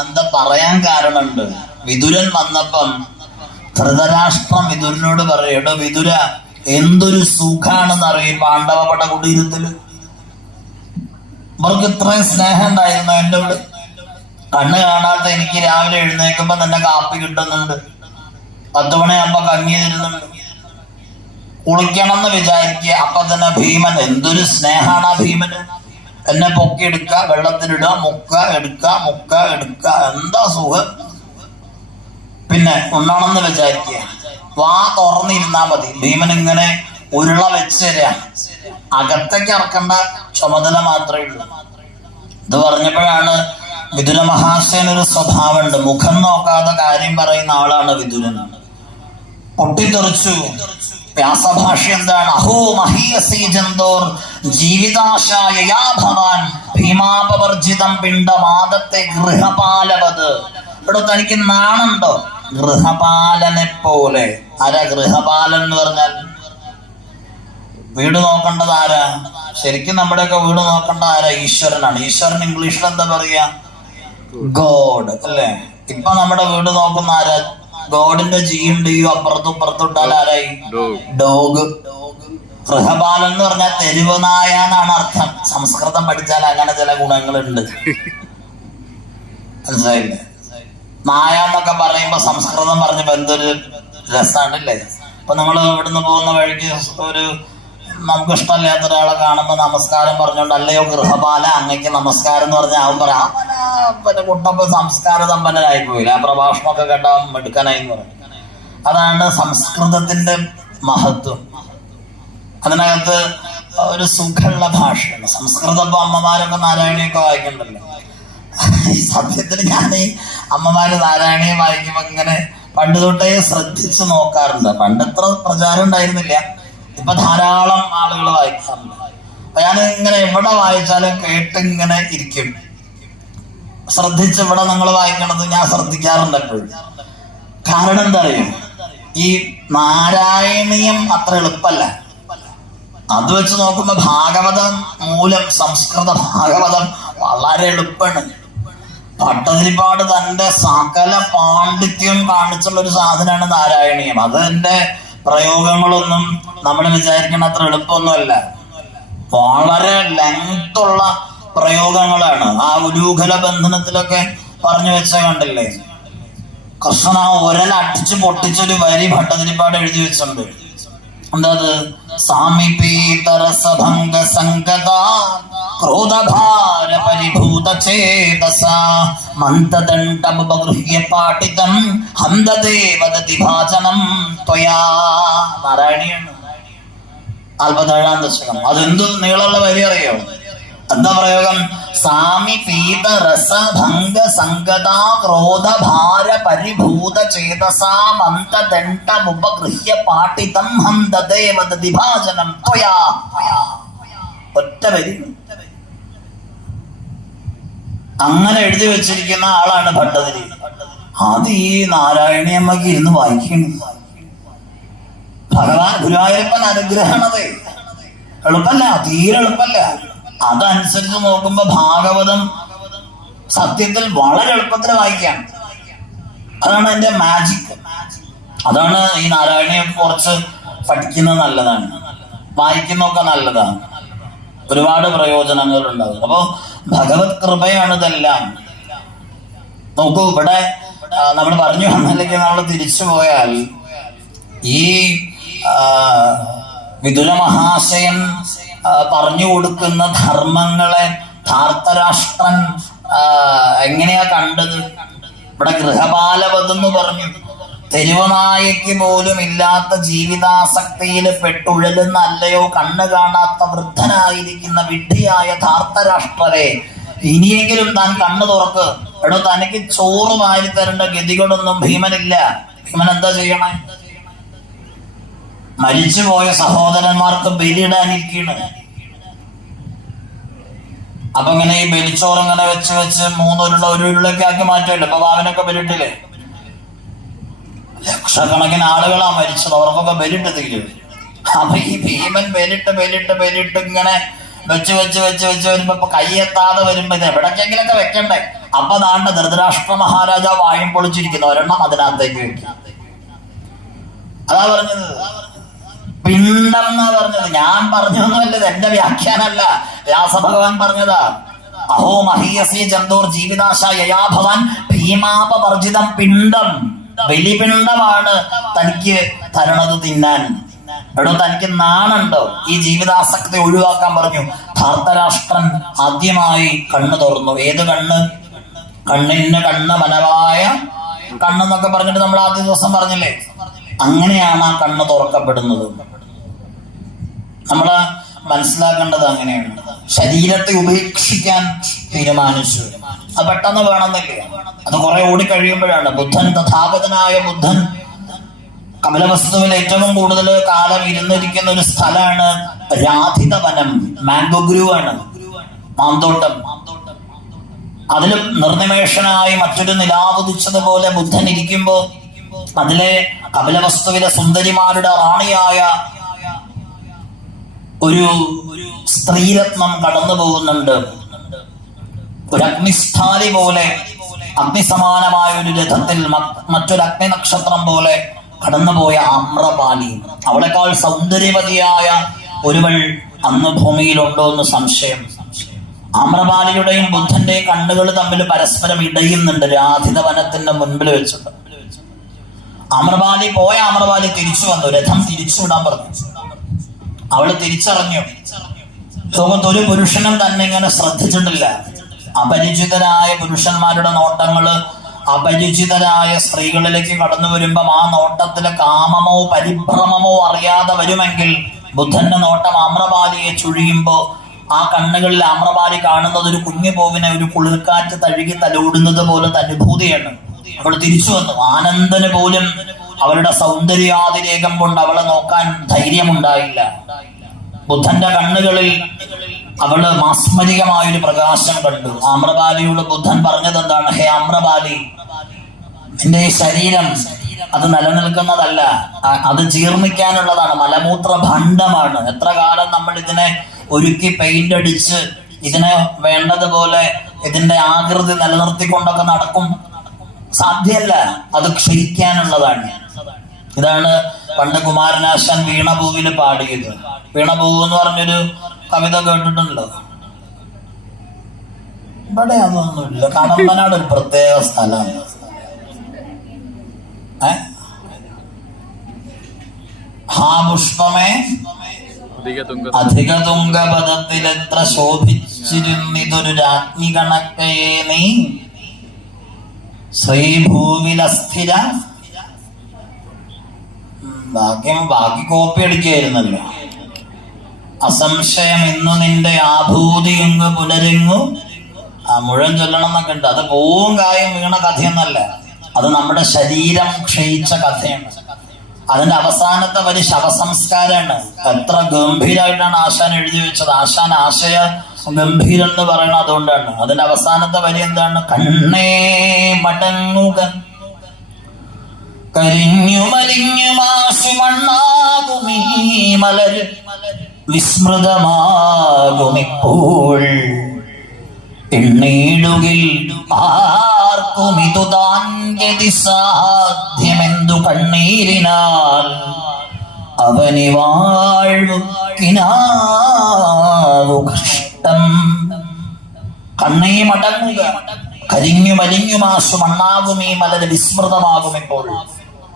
എന്താ പറയാൻ കാരണമുണ്ട്. വിതുരൻ വന്നപ്പം ധൃതരാഷ്ട്രം വിതുരനോട് പറയും വിതുര എന്തൊരു സുഖാണെന്ന് അറിയും പാണ്ഡവപ്പെട്ട കുടീരത്തിൽ ഇവർക്ക് ഇത്രയും സ്നേഹം ഉണ്ടായിരുന്നു എന്നോട് കണ്ണ് കാണാത്ത എനിക്ക് രാവിലെ എഴുന്നേക്കുമ്പോ തന്നെ കാപ്പി കിട്ടുന്നുണ്ട്. പത്ത് മണിയാകുമ്പോ കഞ്ഞി തരുന്നുണ്ട്. കുളിക്കണം എന്ന് വിചാരിക്കുക. അപ്പൊ തന്നെ ഭീമൻ എന്തൊരു സ്നേഹാണ് ആ ഭീമന്? എന്നെ പൊക്കിയെടുക്ക വെള്ളത്തിലിടുക മുക്ക എടുക്ക മുക്ക എടുക്ക എന്താ സുഖം? പിന്നെ ഉണ്ണണമെന്ന് വിചാരിക്കുക. വാ തുറന്നിരുന്നാ മതി. ഭീമൻ ഇങ്ങനെ ഉരുള വെച്ച് തരാം. അകത്തേക്ക് ഇറക്കേണ്ട. ചുമതല മാത്രമേ ഉള്ളൂ. ഇത് പറഞ്ഞപ്പോഴാണ് വിദുര മഹാശയൻ ഒരു സ്വഭാവമുണ്ട്. മുഖം നോക്കാതെ കാര്യം പറയുന്ന ആളാണ് വിദുരൻ പൊട്ടിത്തെറിച്ചു. വ്യാസഭാഷ എന്താണ്? അഹോ മഹീയസി ജന്തോർ ജീവിതാശായ ഭവാൻ ഭീമാപവർജിതം പിണ്ടമാദത്തെ ഗൃഹപാലവത്. ഇവിടെ തനിക്ക് നാണുണ്ടോ? ഗൃഹപാലനെ പോലെ ആരാ ഗൃഹപാലൻ എന്ന് പറഞ്ഞാൽ? വീട് നോക്കേണ്ടത് ആരാ? ശരിക്കും നമ്മുടെയൊക്കെ വീട് നോക്കേണ്ട ആരാ? ഈശ്വരനാണ്. ഈശ്വരൻ ഇംഗ്ലീഷിൽ എന്താ പറയാ? ഗോഡ് അല്ലേ? ഇപ്പൊ നമ്മുടെ വീട് നോക്കുന്ന ആരാ? ഗോഡിന്റെ ജീണ്ട് ഈ അപ്പുറത്തും ഇപ്പുറത്തും ഇട്ടാൽ ആരായി? ഡോഗ്. ഗൃഹപാലൻ എന്ന് പറഞ്ഞാൽ തെരുവ് നായ എന്നാണ് അർത്ഥം. സംസ്കൃതം പഠിച്ചാൽ അങ്ങനെ ചില ഗുണങ്ങളുണ്ട്. മനസ്സിലായില്ലേ? നായ എന്നൊക്കെ പറയുമ്പോ സംസ്കൃതം പറഞ്ഞപ്പോ എന്തൊരു രസാണല്ലേ ഇപ്പൊ നമ്മൾ ഇവിടുന്ന് പോകുന്ന വഴിക്ക് ഒരു നമുക്ക് ഇഷ്ടമല്ലാത്ത ഒരാളെ കാണുമ്പോ നമസ്കാരം പറഞ്ഞോണ്ട് അല്ലയോ ഗൃഹപാല അങ്ങക്ക് നമസ്കാരം എന്ന് പറഞ്ഞാൽ അവൻ പറയാം പിന്നെ കുട്ടപ്പ് സംസ്കാര സമ്പന്നനായി പോയില്ല ആ പ്രഭാഷണമൊക്കെ കേട്ടാ എടുക്കാനായി എന്ന് പറഞ്ഞു അതാണ് സംസ്കൃതത്തിന്റെ മഹത്വം. അതിനകത്ത് ഒരു സുഖമുള്ള ഭാഷയാണ്. സംസ്കൃതം ഇപ്പൊ അമ്മമാരൊക്കെ നാരായണിയൊക്കെ വായിക്കണ്ടല്ലോ. സത്യത്തിൽ ഞാൻ ഈ അമ്മമാര് നാരായണിയെ വായിക്കുമ്പോ ഇങ്ങനെ പണ്ട് തൊട്ടേ ശ്രദ്ധിച്ചു നോക്കാറുണ്ട്. പണ്ടത്ര പ്രചാരം ഉണ്ടായിരുന്നില്ല. ഇപ്പൊ ധാരാളം ആളുകൾ വായിക്കാറുണ്ട്. അപ്പൊ ഞാൻ ഇങ്ങനെ എവിടെ വായിച്ചാലും കേട്ട് ഇങ്ങനെ ഇരിക്കും. ശ്രദ്ധിച്ച് ഇവിടെ നിങ്ങൾ വായിക്കണത് ഞാൻ ശ്രദ്ധിക്കാറുണ്ട് എപ്പോഴും. കാരണം എന്താ അറിയോ? ഈ നാരായണീയം അത്ര എളുപ്പല്ല. അത് വെച്ച് നോക്കുമ്പോ ഭാഗവതം മൂലം സംസ്കൃത ഭാഗവതം വളരെ എളുപ്പമാണ്. പട്ടതിരിപ്പാട് തന്റെ സകല പാണ്ഡിത്യം കാണിച്ചുള്ള ഒരു സാധനമാണ് നാരായണീയം. അതിന്റെ പ്രയോഗങ്ങളൊന്നും നമ്മൾ വിചാരിക്കുന്ന അത്ര എളുപ്പമൊന്നുമല്ല. വളരെ ലെങ്ത് ഉള്ള പ്രയോഗങ്ങളാണ്. ആ ഉലൂഖല ബന്ധനത്തിലൊക്കെ പറഞ്ഞു വെച്ച കണ്ടില്ലേ? കൃഷ്ണൻ ആ ഒരൽ അടിച്ചു പൊട്ടിച്ചൊരു വരി ഭട്ടതിരിപ്പാട് എഴുതി വെച്ചിട്ടുണ്ട്. എന്തത്? സാമിപീതരസഭംഗ സംഗത ക്രോധഭാര പരിഭൂത ചേതസ മന്ദദണ്ഡമുപഗൃഹ്യ പാഠിതം ഹന്തദേവദതി ഭാചനം ത്വയാ. നാരായണിയാണ് അൽപതാഴാം ദശകം. അതെന്ത് നീളമുള്ള വരി അറിയോ എന്താ പ്രയോഗം? സാമി പീത രസ സംഗതാ ക്രോധ ഭാര പരിഭൂത ചേതസാ മന്ദദണ്ഡമുപഗൃഹ്യ പാട്ടിതം ഹന്തതേ വദതി ഭാചനം ത്വയാ. ഒറ്റ വരി. അങ്ങനെ എഴുതി വെച്ചിരിക്കുന്ന ആളാണ് ഭട്ടതിരി. അത് ഈ നാരായണിയമ്മക്ക് ഇരുന്ന് വായിക്കണം. ഭഗവാൻ ഗുരുവായൂരപ്പൻ അനുഗ്രഹണതേ എളുപ്പല്ല തീരെ എളുപ്പല്ല. അതനുസരിച്ച് നോക്കുമ്പോ ഭാഗവതം സത്യത്തിൽ വളരെ എളുപ്പത്തിൽ വായിക്കാം. അതാണ് എന്റെ മാജിക് അതാണ് ഈ നാരായണിയൊക്കെ കുറച്ച് പഠിക്കുന്നത് നല്ലതാണ്. വായിക്കുന്നൊക്കെ നല്ലതാണ്. ഒരുപാട് പ്രയോജനങ്ങൾ ഉണ്ടാകും അപ്പോ ഭഗവത് കൃപയാണ് ഇതെല്ലാം. നോക്കൂ ഇവിടെ നമ്മൾ പറഞ്ഞു വന്നില്ലെങ്കിൽ നമ്മൾ തിരിച്ചു പോയാൽ ഈ വിദുല മഹാശയൻ പറഞ്ഞു കൊടുക്കുന്ന ധർമ്മങ്ങളെ ധാർത്തരാഷ്ട്രൻ എങ്ങനെയാ കണ്ടത്? ഇവിടെ ഗൃഹപാലവതെന്ന് പറഞ്ഞു. തെരുവനായയ്ക്ക് പോലും ഇല്ലാത്ത ജീവിതാസക്തിയിൽ പെട്ടുഴലുന്ന അല്ലയോ കണ്ണ് കാണാത്ത വൃദ്ധനായിരിക്കുന്ന വിഡ്ഢിയായ ധാർത്തരാഷ്ട്രരെ ഇനിയെങ്കിലും താൻ കണ്ണു തുറക്ക്. എടോ തനിക്ക് ചോറ് വാരി തരേണ്ട ഗതികളൊന്നും ഭീമനില്ല. ഭീമൻ എന്താ ചെയ്യണേ? മരിച്ചുപോയ സഹോദരന്മാർക്ക് ബലിയിടാനിരിക്കുകയാണ് അപ്പൊ ഇങ്ങനെ ഈ ബലിച്ചോറ് ഇങ്ങനെ വെച്ച് വെച്ച് മൂന്നുരുള്ള ഒരു ഉരുളൊക്കെ ആക്കി മാറ്റുമല്ലോ. അപ്പൊ ബാബനൊക്കെ ബലിട്ടില്ലേ? ലക്ഷക്കണക്കിന് ആളുകളാ മരിച്ചത്. അവർക്കൊക്കെ ബലിട്ട് തീരും. അപ്പൊ ഈ ഭീമൻ ബലിട്ട് ബലിട്ട് ബലിട്ട് ഇങ്ങനെ വെച്ച് വെച്ച് വെച്ച് വെച്ച് വരുമ്പോ ഇപ്പൊ കൈയെത്താതെ വരുമ്പോ ഇത് എവിടേക്കെങ്കിലൊക്കെ വെക്കണ്ടേ? അപ്പൊ താണ്ട ധൃതരാഷ്ട്ര മഹാരാജാവ് വായും പൊളിച്ചിരിക്കുന്നു. ഒരെണ്ണം അതിനകത്തേക്ക് വെക്കും. അതാ പറഞ്ഞത്. പിണ്ടം എന്നാ പറഞ്ഞത്. ഞാൻ പറഞ്ഞതൊന്നുമല്ല ഇത് എന്റെ വ്യാഖ്യാനല്ല വ്യാസഭഗവാൻ പറഞ്ഞതാ. അഹോ മഹീയസി ചന്തോർ ജീവിതാശ യയാഭവാൻ ഭീമാപവർജിതം പിണ്ടം. ബലിപിണ്ടമാണ് തനിക്ക് തരണത് തിന്നാൻ. എടോ തനിക്ക് നാണുണ്ടോ? ഈ ജീവിതാസക്തി ഒഴിവാക്കാൻ പറഞ്ഞു. ധാർത്തരാഷ്ട്രൻ ആദ്യമായി കണ്ണ് തുറന്നു. ഏത് കണ്ണ്? കണ്ണിന് കണ്ണ് മനവായ കണ്ണെന്നൊക്കെ പറഞ്ഞിട്ട് നമ്മൾ ആദ്യ ദിവസം പറഞ്ഞില്ലേ? അങ്ങനെയാണ് ആ കണ്ണ് തുറക്കപ്പെടുന്നത്. നമ്മൾ മനസ്സിലാക്കേണ്ടത് അങ്ങനെയാണ്. ശരീരത്തെ ഉപേക്ഷിക്കാൻ തീരുമാനിച്ചു. അത് പെട്ടെന്ന് വേണമെന്നില്ല. അത് കുറെ ഓടി കഴിയുമ്പോഴാണ്. ബുദ്ധൻ തഥാഗതനായ ബുദ്ധൻ കമലവസ്തുവിൽ ഏറ്റവും കൂടുതൽ കാലം ഇരുന്നിരിക്കുന്ന ഒരു സ്ഥലമാണ് രാധിത വനം മാംഗോ മാന്തോട്ടം. അതിൽ നിർനിമേഷനായി മറ്റൊരു നിലാവുദിച്ചതുപോലെ ബുദ്ധൻ ഇരിക്കുമ്പോ അതിലെ കപിലവസ്തുവിലെ സുന്ദരിമാരുടെ റാണിയായ ഒരു സ്ത്രീരത്നം കടന്നു പോകുന്നുണ്ട്. ഒരു അഗ്നിസ്ഥാലി പോലെ അഗ്നിസമാനമായ ഒരു രഥത്തിൽ മറ്റൊരു അഗ്നി നക്ഷത്രം പോലെ കടന്നുപോയ അമ്രപാലി അവളെക്കാൾ സൗന്ദര്യവതിയായ ഒരുവൾ അന്ന് ഭൂമിയിലുണ്ടോ എന്ന് സംശയം. ആമ്രപാലിയുടെയും ബുദ്ധന്റെയും കണ്ണുകൾ തമ്മിൽ പരസ്പരം ഇടയുന്നുണ്ട്. രാധിത വനത്തിന്റെ മുൻപിൽ വെച്ചിട്ട്. ആമ്രപാലി പോയ ആമ്രപാലി തിരിച്ചു വന്നു. രഥം തിരിച്ചുവിടാൻ പറഞ്ഞു. അവൾ തിരിച്ചറിഞ്ഞു. ലോകത്ത് ഒരു പുരുഷനും തന്നെ ഇങ്ങനെ ശ്രദ്ധിച്ചിട്ടില്ല. അപരിചിതരായ പുരുഷന്മാരുടെ നോട്ടങ്ങൾ അപരിചിതരായ സ്ത്രീകളിലേക്ക് കടന്നു വരുമ്പം ആ നോട്ടത്തിലെ കാമമോ പരിഭ്രമമോ അറിയാതെ വരുമെങ്കിൽ ബുദ്ധന്റെ നോട്ടം അമ്രപാലിയെ ചുഴിയുമ്പോൾ ആ കണ്ണുകളിൽ ആമ്രപാലി കാണുന്നത് ഒരു കുഞ്ഞു പോവിനെ ഒരു കുളിർക്കാറ്റ് തഴുകി തലോടുന്നത് പോലത്തെ അനുഭൂതിയാണ്. അവൾ തിരിച്ചു വന്നു. ആനന്ദന് പോലും അവളുടെ സൗന്ദര്യാതിരേകം കൊണ്ട് അവളെ നോക്കാൻ ധൈര്യമുണ്ടായില്ല. ബുദ്ധന്റെ കണ്ണുകളിൽ അവൾ മാസ്മരികമായ ഒരു പ്രകാശം കണ്ടു. ആമ്രപാലിയോട് ബുദ്ധൻ പറഞ്ഞത് എന്താണ് ഹേ ആമ്രപാലി നിന്റെ ഈ ശരീരം അത് നിലനിൽക്കുന്നതല്ല. അത് ജീർണിക്കാനുള്ളതാണ്. മലമൂത്ര ഭണ്ഡമാണ് എത്ര കാലം നമ്മൾ ഇതിനെ ഒരുക്കി പെയിന്റ് അടിച്ച് ഇതിനെ വേണ്ടതുപോലെ ഇതിന്റെ ആകൃതി നിലനിർത്തിക്കൊണ്ടൊക്കെ നടക്കും? സാധ്യല്ല. അത് ക്ഷയിക്കാനുള്ളതാണ്. ഇതാണ് പണ്ട് കുമാരനാശാൻ വീണപൂവിൽ പാടിയത്. വീണപൂവ് എന്ന് പറഞ്ഞൊരു കവിത കേട്ടിട്ടുണ്ടോ? ഇവിടെ അതൊന്നുമില്ല. കടമ്പനാട് ഒരു പ്രത്യേക സ്ഥലമാണ്. ഏ? ഹാ പുഷ്പമേ. അധിക തുങ്കപദത്തിൽ എത്ര ശോഭിച്ചിരുന്നിതൊരു രാജ്ഞി കണക്കയെ നീ. ശ്രീഭൂവിലസ്ഥിര ബാക്കി ബാക്കി കോപ്പി അടിക്കുകയായിരുന്നല്ലോ. അസംശയം ഇന്നു നിന്റെ ആഭൂതി എങ്ങ് പുനരെങ്ങു. ആ മുഴുവൻ ചൊല്ലണം എന്നൊക്കെ ഉണ്ട്. അത് പൂവും കായും വീണ കഥയൊന്നല്ല. അത് നമ്മുടെ ശരീരം ക്ഷയിച്ച കഥയാണ്. അതിന്റെ അവസാനത്തെ വരി ശവസംസ്കാരമാണ്. എത്ര ഗംഭീരമായിട്ടാണ് ആശാൻ എഴുതി വെച്ചത്. ആശാൻ ആശയ ഗംഭീരം എന്ന് പറയുന്നത് അതുകൊണ്ടാണ്. അതിന്റെ അവസാനത്തെ വരി എന്താണ്? കണ്ണേ മടങ്ങുക. കരിഞ്ഞു മലിഞ്ഞു മാസി മണ്ണാകുമീ മലർ വിസ്മൃതമാകുമിപ്പോൾ. എണ്ണീടുകിൽ ആർക്കും ഇതു താൻ ഗതി സാധ്യമെന്തു കണ്ണീരിനാൽ? അവനി വാഴ്വു കിനാവു കഷ്ടം. കണ്ണീ മടങ്ങുക കരിഞ്ഞു മലിഞ്ഞു മാസു മണ്ണാകും ഈ മലര് വിസ്മൃതമാകും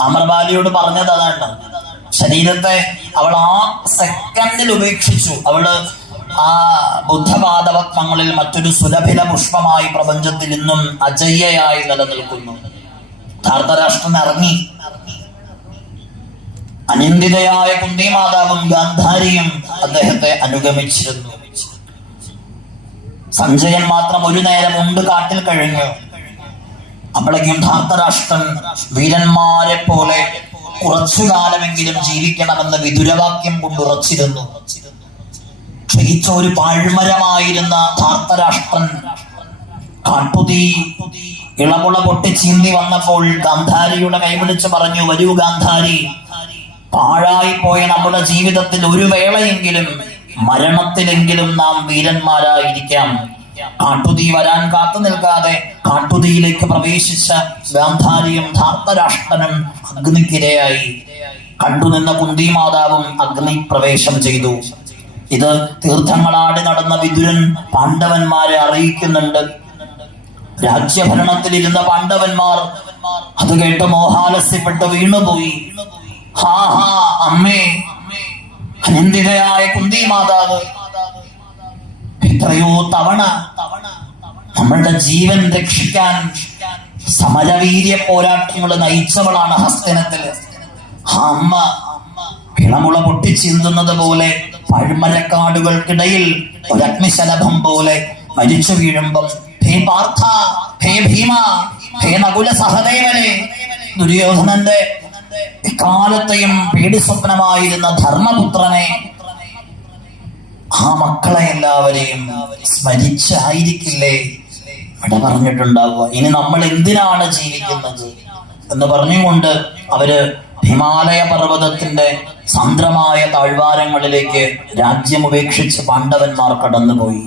അമർബാലിയോട് പറഞ്ഞത് അതാണ്. ശരീരത്തെ അവൾ ആ സെക്കൻഡിൽ ഉപേക്ഷിച്ചു. അവൾ ആ ബുദ്ധപാദപത്മങ്ങളിൽ മറ്റൊരു സുലഭില പുഷ്പമായി പ്രപഞ്ചത്തിൽ ഇന്നും അജയ്യയായി നിലനിൽക്കുന്നു. ധാർത്തരാഷ്ട്രൻ ഇറങ്ങി. അനിന്ദിതയായ കുന്തിമാതാവും ഗാന്ധാരിയും അദ്ദേഹത്തെ അനുഗമിച്ചിരുന്നു. സഞ്ജയൻ മാത്രം ഒരു നേരം ഉണ്ട് കാട്ടിൽ കഴിഞ്ഞു. അപ്പോഴേക്കും ധാർത്തരാഷ്ട്രൻ വീരന്മാരെ പോലെ കുറച്ചു കാലമെങ്കിലും ജീവിക്കണമെന്ന് വിദുരവാക്യം കൊണ്ട് ഉറച്ചിരുന്നു. ക്ഷയിച്ച ഒരു പാഴ്മരമായിരുന്ന ധാർത്തരാഷ്ട്രൻ കാട്ടുതീ ഇളമുള പൊട്ടി ചീന്തി വന്നപ്പോൾ ഗാന്ധാരിയുടെ കൈപിടിച്ച് പറഞ്ഞു വരൂ ഗാന്ധാരി പാഴായി പോയ നമ്മുടെ ജീവിതത്തിൽ ഒരു വേളയെങ്കിലും മരണത്തിലെങ്കിലും നാം വീരന്മാരായിരിക്കാം. കാട്ടുതീ വരാൻ കാത്തു നിൽക്കാതെ കാട്ടുതീയിലേക്ക് പ്രവേശിച്ച ഗാന്ധാരിയും ധാർത്തരാഷ്ട്രനും അഗ്നിക്കിരയായി. കണ്ടുനിന്ന കുന്തി മാതാവും അഗ്നി പ്രവേശം ചെയ്തു. ഇത് തീർത്ഥങ്ങളാടി നടന്ന വിദുരൻ പാണ്ഡവന്മാരെ അറിയിക്കുന്നുണ്ട്. രാജ്യഭരണത്തിലിരുന്ന പാണ്ഡവന്മാർ അത് കേട്ട് മോഹാലസ്യപ്പെട്ട് വീണുപോയി. ഹാ ഹാ അമ്മേ അനന്തിതയായ കുന്തി മാതാവ് എത്രയോ തവണ നമ്മളുടെ ജീവൻ രക്ഷിക്കാൻ സമരവീര്യ പോരാട്ടങ്ങൾ നയിച്ചവളാണ് ഹസ്തനത്തിൽ ആ അമ്മ പൊട്ടി പൊട്ടിച്ചിന്തുന്നത് പോലെ പഴമരക്കാടുകൾക്കിടയിൽ ഒരഗ്നിശലഭം പോലെ മരിച്ചു വീഴുമ്പം ഹേ പാർത്ഥ ഹേ ഭീമ ഹേ നകുല സഹദേവനെ ദുര്യോധനന്റെ എക്കാലത്തെയും പേടി സ്വപ്നമായിരുന്ന ധർമ്മപുത്രനെ ആ മക്കളെ എല്ലാവരെയും സ്മരിച്ചായിരിക്കില്ലേ അവിടെ പറഞ്ഞിട്ടുണ്ടാവുക. ഇനി നമ്മൾ എന്തിനാണ് ജീവിക്കുന്നത്? എന്ന് പറഞ്ഞുകൊണ്ട് അവർ ഹിമാലയ പർവതത്തിന്റെ സാന്ദ്രമായ താഴ്വാരങ്ങളിലേക്ക് രാജ്യം ഉപേക്ഷിച്ച് പാണ്ഡവന്മാർ കടന്നുപോയി.